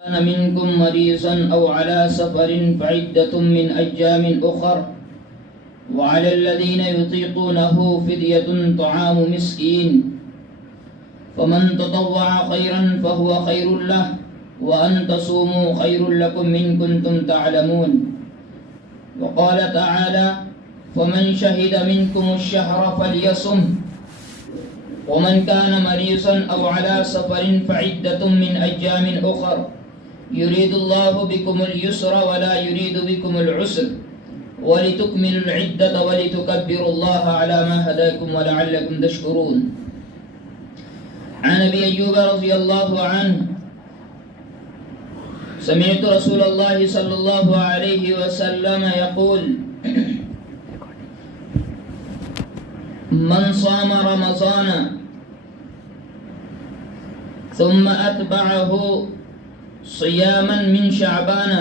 كان منكم مريضا أو على سفر فعدة من أيام أخر وعلى الذين يطيقونه فدية طعام مسكين فمن تطوع خيرا فهو خير له وأن تصوموا خير لكم إن كنتم تعلمون. وقال تعالى: فمن شهد منكم الشهر فليصم ومن كان مريضا أو على سفر فعدة من أيام أخر يريد الله بكم اليسر ولا يريد بكم العسر ولتكملوا العدة ولتكبروا الله على ما هداكم ولعلكم تشكرون. عن أبي أيوب رضي الله عنه سمعت رسول الله صلى الله عليه وسلم يقول: من صام رمضان ثم أتبعه صياما من شعبان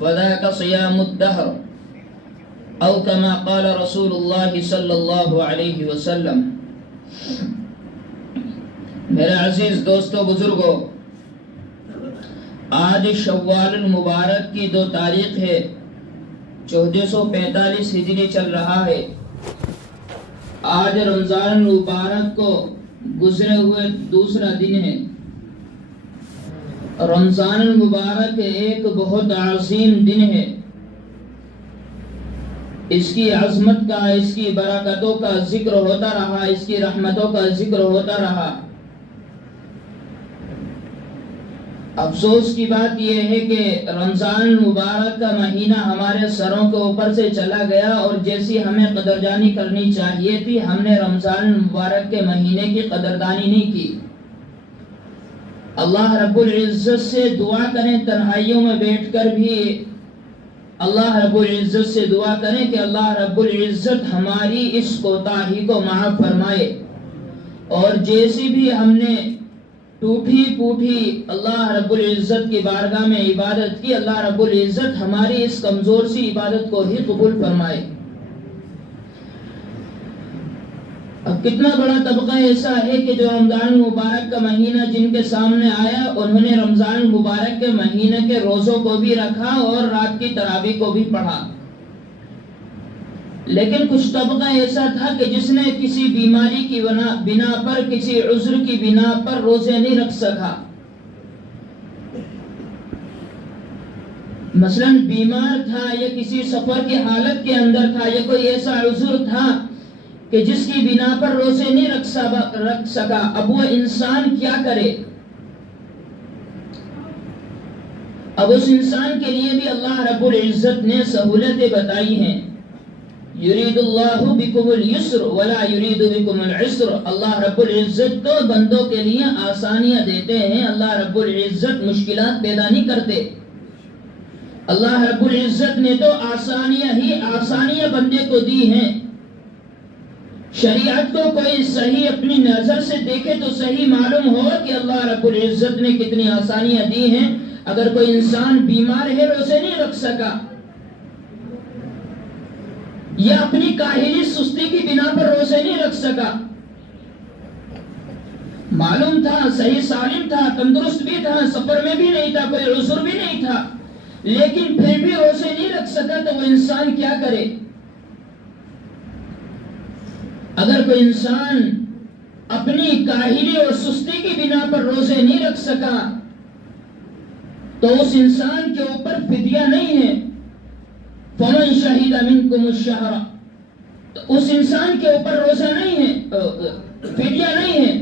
فذاك صيام الدهر أو كما قال رسول الله صلی اللہ علیہ وسلم. میرے عزیز دوستو بزرگو، آج شوال المبارک کی 2 تاریخ ہے، 1445 ہجری چل رہا ہے. آج رمضان المبارک کو گزرے ہوئے دوسرا دن ہے. رمضان المبارک ایک بہت عظیم دن ہے. اس کی عظمت کا، اس کی برکتوں کا ذکر ہوتا رہا، اس کی رحمتوں کا ذکر ہوتا رہا. افسوس کی بات یہ ہے کہ رمضان المبارک کا مہینہ ہمارے سروں کے اوپر سے چلا گیا اور جیسی ہمیں قدردانی کرنی چاہیے تھی، ہم نے رمضان المبارک کے مہینے کی قدردانی نہیں کی. اللہ رب العزت سے دعا کریں، تنہائیوں میں بیٹھ کر بھی اللہ رب العزت سے دعا کریں کہ اللہ رب العزت ہماری اس کوتاہی کو معاف فرمائے، اور جیسی بھی ہم نے ٹوٹی پوٹی اللہ رب العزت کی بارگاہ میں عبادت کی، اللہ رب العزت ہماری اس کمزور سی عبادت کو ہی قبول فرمائے. اب کتنا بڑا طبقہ ایسا ہے کہ جو رمضان المبارک کا مہینہ جن کے سامنے آیا، انہوں نے رمضان المبارک کے مہینے کے روزوں کو بھی رکھا اور رات کی تراویح کو بھی پڑھا. لیکن کچھ طبقہ ایسا تھا کہ جس نے کسی بیماری کی بنا پر، کسی عذر کی بنا پر روزے نہیں رکھ سکا. مثلا بیمار تھا یا کسی سفر کی حالت کے اندر تھا یا کوئی ایسا عذر تھا کہ جس کی بنا پر روزے نہیں رکھ سکا. اب وہ انسان کیا کرے؟ اب اس انسان کے لیے بھی اللہ رب العزت نے سہولتیں بتائی ہیں. یرید اللہ بکم اليسر ولا یرید بکم العسر. اللہ رب العزت تو بندوں کے لیے آسانیاں دیتے ہیں، اللہ رب العزت مشکلات پیدا نہیں کرتے. اللہ رب العزت نے تو آسانیاں بندے کو دی ہیں. شریعت کو کوئی صحیح اپنی نظر سے دیکھے تو صحیح معلوم ہو کہ اللہ رب العزت نے کتنی آسانیاں دی ہیں. اگر کوئی انسان بیمار ہے، روزے نہیں رکھ سکا، یا اپنی کاہلی سستی کی بنا پر روزے نہیں رکھ سکا، معلوم تھا، صحیح سالم تھا، تندرست بھی تھا، سفر میں بھی نہیں تھا، کوئی عذر بھی نہیں تھا، لیکن پھر بھی روزے نہیں رکھ سکا، تو وہ انسان کیا کرے؟ اگر کوئی انسان اپنی کاہلی اور سستی کی بنا پر روزے نہیں رکھ سکا تو اس انسان کے اوپر فدیہ نہیں ہے. فمن شہد منکم الشہر، اس انسان کے اوپر روزہ نہیں ہے، فدیہ نہیں ہے،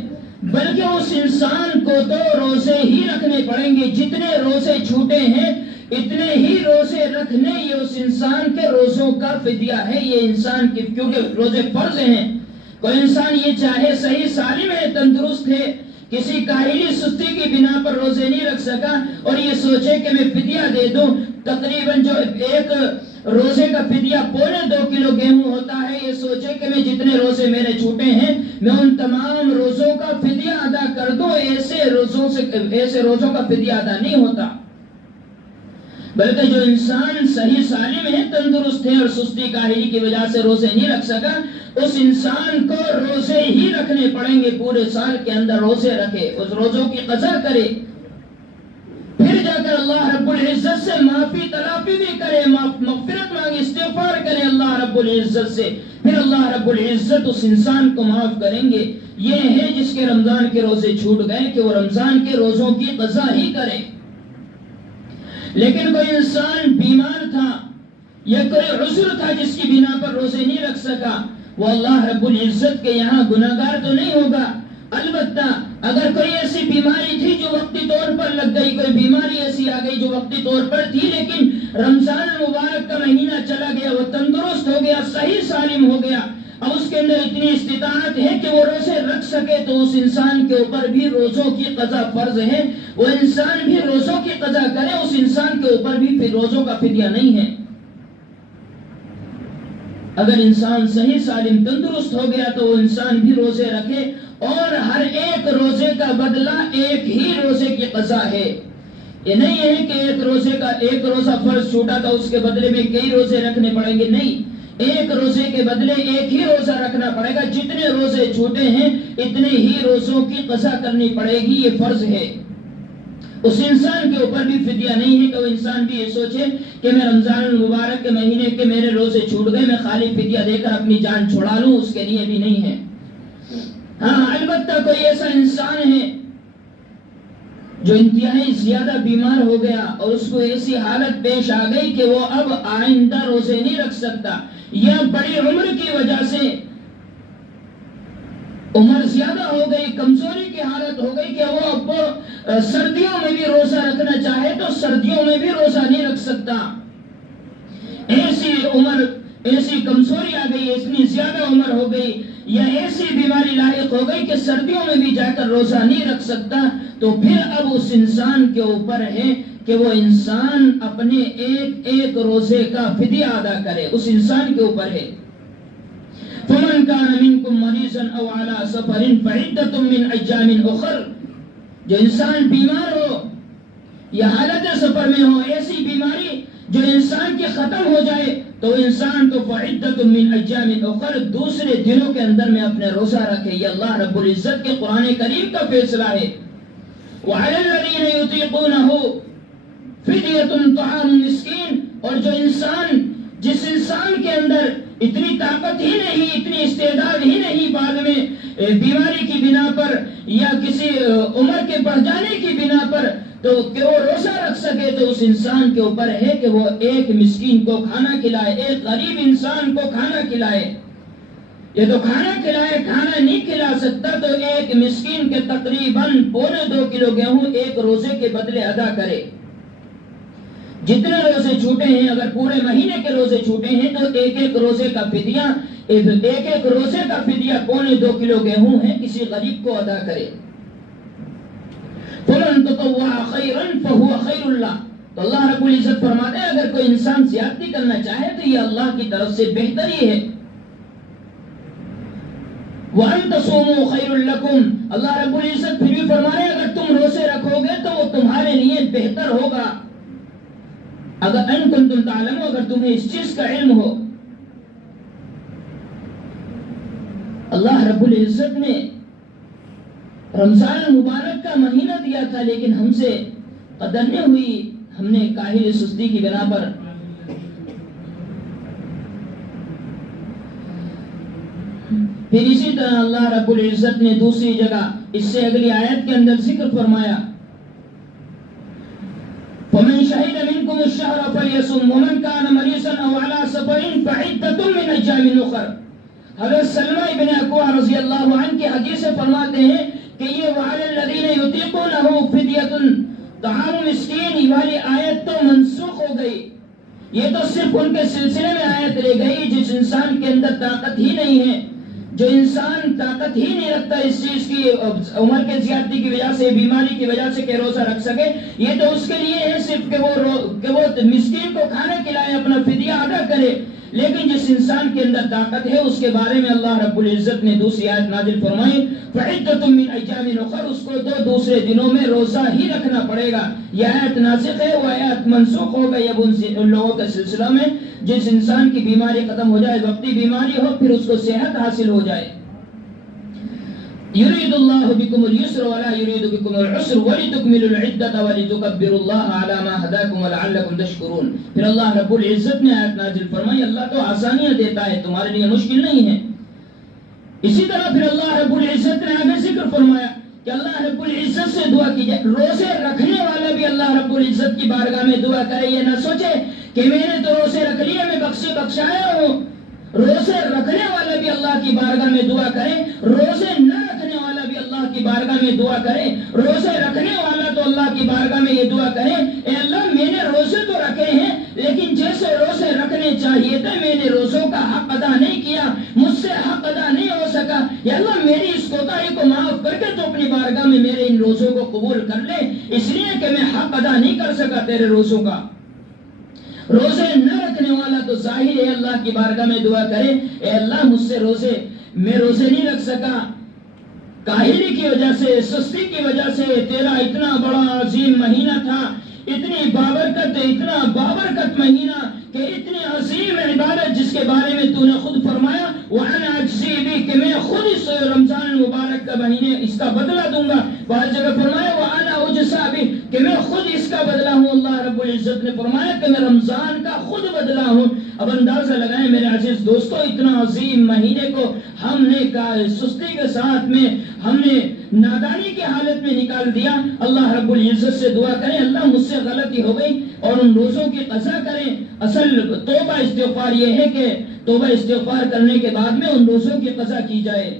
بلکہ اس انسان کو تو روزے ہی رکھنے پڑیں گے. جتنے روزے چھوٹے ہیں اتنے ہی روزے رکھنے، یہ اس انسان کے روزوں کا فدیہ ہے. یہ انسان کی، کیونکہ روزے فرض ہیں. کوئی انسان یہ چاہے صحیح سالم ہے، تندرست ہے، کسی کاہلی سستی کی بنا پر روزے نہیں رکھ سکا اور یہ سوچے کہ میں فدیہ دے دوں، تقریباً جو ایک روزے کا فدیہ 2.25 کلو گیہوں ہوتا ہے، یہ سوچے کہ میں جتنے روزے میرے چھوٹے ہیں میں ان تمام روزوں کا فدیہ ادا کر دوں. ایسے روزوں کا فدیہ ادا نہیں ہوتا، بلکہ جو انسان صحیح سالم ہے، تندرست ہے اور سستی کاہلی کی وجہ سے روزے نہیں رکھ سکا، اس انسان کو روزے ہی رکھنے پڑیں گے. پورے سال کے اندر روزے رکھے، اس روزوں کی قضا کرے، پھر جا کر العزت سے معافی تلافی بھی کرے، مغفرت مانگے، استغفار کرے اللہ رب العزت سے، پھر اللہ رب العزت اس انسان کو معاف کریں گے۔ یہ ہے جس کے رمضان کے روزے چھوٹ گئے کہ وہ رمضان کے روزوں کی قضا ہی کرے۔ لیکن کوئی انسان بیمار تھا یا کوئی عذر تھا جس کی بنا پر روزے نہیں رکھ سکا، وہ اللہ رب العزت کے یہاں گناہگار تو نہیں ہوگا۔ البتہ اگر کوئی ایسی بیماری تھی جو وقتی طور پر لگ گئی، کوئی بیماری ایسی آ گئی جو وقتی طور پر تھی لیکن رمضان المبارک کا مہینہ چلا گیا، وہ تندرست ہو گیا، صحیح سالم ہو گیا، اب اس کے اندر اتنی استطاعت ہے کہ وہ روزے رکھ سکے، تو اس انسان کے اوپر بھی روزوں کی قضا فرض ہے، وہ انسان بھی روزوں کی قضا کرے، اس انسان کے اوپر بھی پھر روزوں کا فدیہ نہیں ہے۔ اگر انسان صحیح سالم تندرست ہو گیا تو وہ انسان بھی روزے رکھے، اور ہر ایک روزے کا بدلہ ایک ہی روزے کی قضا ہے۔ یہ نہیں ہے کہ ایک روزہ فرض چھوٹا تھا اس کے بدلے میں کئی روزے رکھنے پڑیں گے، نہیں، ایک روزے کے بدلے ایک ہی روزہ رکھنا پڑے گا، جتنے روزے چھوٹے ہیں اتنے ہی روزوں کی قضا کرنی پڑے گی، یہ فرض ہے۔ اس انسان کے اوپر بھی فدیہ نہیں ہے کہ وہ انسان بھی یہ سوچے کہ میں رمضان المبارک کے مہینے کے میرے روزے چھوٹ گئے، میں خالی فدیہ دے کر اپنی جان چھڑا لوں، اس کے لیے بھی نہیں ہے۔ ہاں، البتہ کوئی ایسا انسان ہے جو انتہائی زیادہ بیمار ہو گیا اور اس کو ایسی حالت پیش آ گئی کہ وہ اب آئندہ روزے نہیں رکھ سکتا، یا بڑی عمر کی وجہ سے عمر زیادہ ہو گئی، کمزوری کی حالت ہو گئی کہ وہ اب سردیوں میں بھی روزہ رکھنا چاہے تو سردیوں میں بھی روزہ نہیں رکھ سکتا۔ ایسی کمزوری آ گئی، اتنی زیادہ عمر ہو گئی یا ایسی بیماری لاحق ہو گئی کہ سردیوں میں بھی جا کر روزہ نہیں رکھ سکتا، تو پھر اب اس انسان کے اوپر ہے کہ وہ انسان اپنے ایک ایک روزے کا فدیہ ادا کرے، اس انسان کے اوپر ہے۔ فَمَنْ كَانَ مِنْكُمْ مَرِيضًا أَوْ عَلَى سَفَرٍ فَعِدَّةٌ مِّنْ أَيَّامٍ أُخَرَ، جو انسان بیمار ہو یا حالت سفر میں ہو، ایسی بیماری جو انسان کی ختم ہو جائے تو انسان تو فَعِدَّةٌ مِّنْ أَيَّامٍ أُخَرَ دوسرے دنوں کے اندر میں اپنے روزہ رکھے۔ یہ اللہ رب العزت کے قرآن کریم کا فیصلہ ہے۔ وَعَلَى الَّذِينَ يُطِيقُونَهُ فِدْيَةٌ طَعَامُ مِسْكِينٍ، اور جس انسان کے اندر اتنی طاقت ہی نہیں، اتنی استعداد ہی نہیں، بعد میں بیماری کی بنا پر یا کسی عمر کے بڑھ جانے کی بنا پر تو کہ وہ روزہ رکھ سکے، تو اس انسان کے اوپر ہے کہ وہ ایک مسکین کو کھانا کھلائے، ایک غریب انسان کو کھانا کھلائے۔ یہ تو کھانا کھلائے، کھانا نہیں کھلا سکتا تو ایک مسکین کے تقریباً 2.25 کلو گیہوں ایک روزے کے بدلے ادا کرے۔ جتنے روزے چھوٹے ہیں، اگر پورے مہینے کے روزے چھوٹے ہیں تو ایک ایک روزے کا فدیہ 2.25 کلو گیہوں ہے، کسی غریب کو ادا کرے۔ فَمَن تَطَوَّعَ خَيْرًا فَهُوَ خَيْرٌ لَهُ، تو اللہ رب العزت فرماتے ہیں اگر کوئی انسان زیادتی کرنا چاہے تو یہ اللہ کی طرف سے بہتری ہے۔ وَأَن تَصُومُوا خَيْرٌ لَكُمْ، اللہ رب العزت پھر بھی فرما رہے ہیں اگر تم روزے رکھو گے تو وہ تمہارے لیے بہتر ہوگا، اگر ان کنتم تعلمون، اگر تمہیں اس چیز کا علم ہو۔ اللہ رب العزت نے رمضان المبارک کا مہینہ دیا تھا لیکن ہم سے قدر نہیں ہوئی، ہم نے کاہل سستی کی بنا پر پھر اسی طرح اللہ رب العزت نے دوسری جگہ اس سے اگلی آیت کے اندر ذکر فرمایا وَمَنْ شَهِدَ مِنْكُمُ الشَّهْرَ فَلْيَصُمْ وَمَنْ كَانَ مَرِيضًا أَوْ عَلَى سَفَرٍ فَعِدَّةٌ مِّنْ أَيَّامٍ أُخَرَ۔ حضرت سلمہ ابن اکوع رضی اللہ عنہ کی حدیث سے فرماتے ہیں کہ یہ وَعَلَى الَّذِينَ يُطِيقُونَهُ فِدْيَةٌ طَعَامُ مِسْكِينٍ والی آیت تو منسوخ ہو گئی، یہ تو صرف ان کے سلسلے میں آیت رہ گئی جس انسان کے اندر طاقت ہی نہیں ہے، جو انسان طاقت ہی نہیں رکھتا اس چیز کی عمر کے زیادتی کی وجہ سے، بیماری کی وجہ سے کہ روزہ رکھ سکے، یہ تو اس کے لیے ہے صرف کہ وہ مسکین کو کھانا کھلائے، اپنا فدیہ ادا کرے۔ لیکن جس انسان کے اندر طاقت ہے اس کے بارے میں اللہ رب العزت نے دوسری آیت نازل فرمائی فَعِدَّةٌ مِّنْ أَيَّامٍ أُخَرَ، اس کو دو دوسرے دنوں میں روزہ ہی رکھنا پڑے گا۔ یہ آیت ناسخ ہے، وہ آیت منسوخ ہو گئی اب ان لوگوں کے سلسلہ میں جس انسان کی بیماری ختم ہو جائے، وقتی بیماری ہو پھر اس کو صحت حاصل ہو جائے۔ يريد الله بكم اليسر ولا يريد بكم العسر ولتكملوا العدة ولتكبروا الله على ما هداكم ولعلكم تشكرون. پھر اللہ رب العزت نے آیت نازل فرمائی اللہ تو آسانیاں دیتا ہے، تمہارے لیے مشکل نہیں ہے. اسی طرح پھر اللہ رب العزت نے آگے ذکر فرمایا کہ اللہ رب العزت سے دعا کی جائے. روزے رکھنے والا بھی اللہ رب العزت کی بارگاہ میں دعا کرے، یہ نہ سوچے کہ میں نے تو روزے رکھ لیے، میں بخشایا ہوں. روزے رکھنے والا بھی اللہ کی بارگاہ میں دعا کرے، روزے نہ رکھنے والا بھی اللہ کی بارگاہ میں دعا کرے. روزے رکھنے والا تو اللہ کی بارگاہ میں یہ دعا کرے، اے اللہ میں نے روزے تو رکھے ہیں لیکن جیسے روزے رکھنے چاہیے تھے میں نے روزوں کا حق ادا نہیں کیا، مجھ سے حق ادا نہیں ہو سکا. یا اللہ میری اس کوتاہی کو معاف کر کے تو اپنی بارگاہ میں میرے ان روزوں کو قبول کر لے، اس لیے کہ میں حق ادا نہیں کر سکا تیرے روزوں کا. روزے نہ رکھنے والا تو ظاہر ہے اللہ کی بارگاہ میں دعا کرے، اے اللہ مجھ سے میں روزے نہیں رکھ سکا، کاہلی کی وجہ سے، سستی کی وجہ سے. تیرا اتنا بڑا عظیم مہینہ تھا، اتنی بابرکت مہینہ کہ اتنی عظیم عبادت جس کے بارے میں تو نے خود فرمایا وَأَنَا أَجْزِي بِهِ کہ میں خود اس رمضان مبارک کا مہینے اس کا بدلہ دوں گا. بعض جگہ فرمایا وَأَنَا أُجْزَىٰ بِهِ کہ میں خود اس کا بدلہ ہوں. اللہ رب العزت نے فرمایا کہ میں رمضان کا خود بدلہ ہوں. اب اندازہ لگائیں میرے عزیز دوستو، اتنا عظیم مہینے کو ہم نے سستی کے ساتھ میں ہم نے نادانی کی حالت میں نکال دیا. اللہ رب العزت سے دعا کریں اللہ مجھ سے غلطی ہو گئی اور ان روزوں کی قضا کریں. اصل توبہ استغفار یہ ہے کہ توبہ استغفار کرنے کے بعد میں ان روزوں کی قضا کی جائے.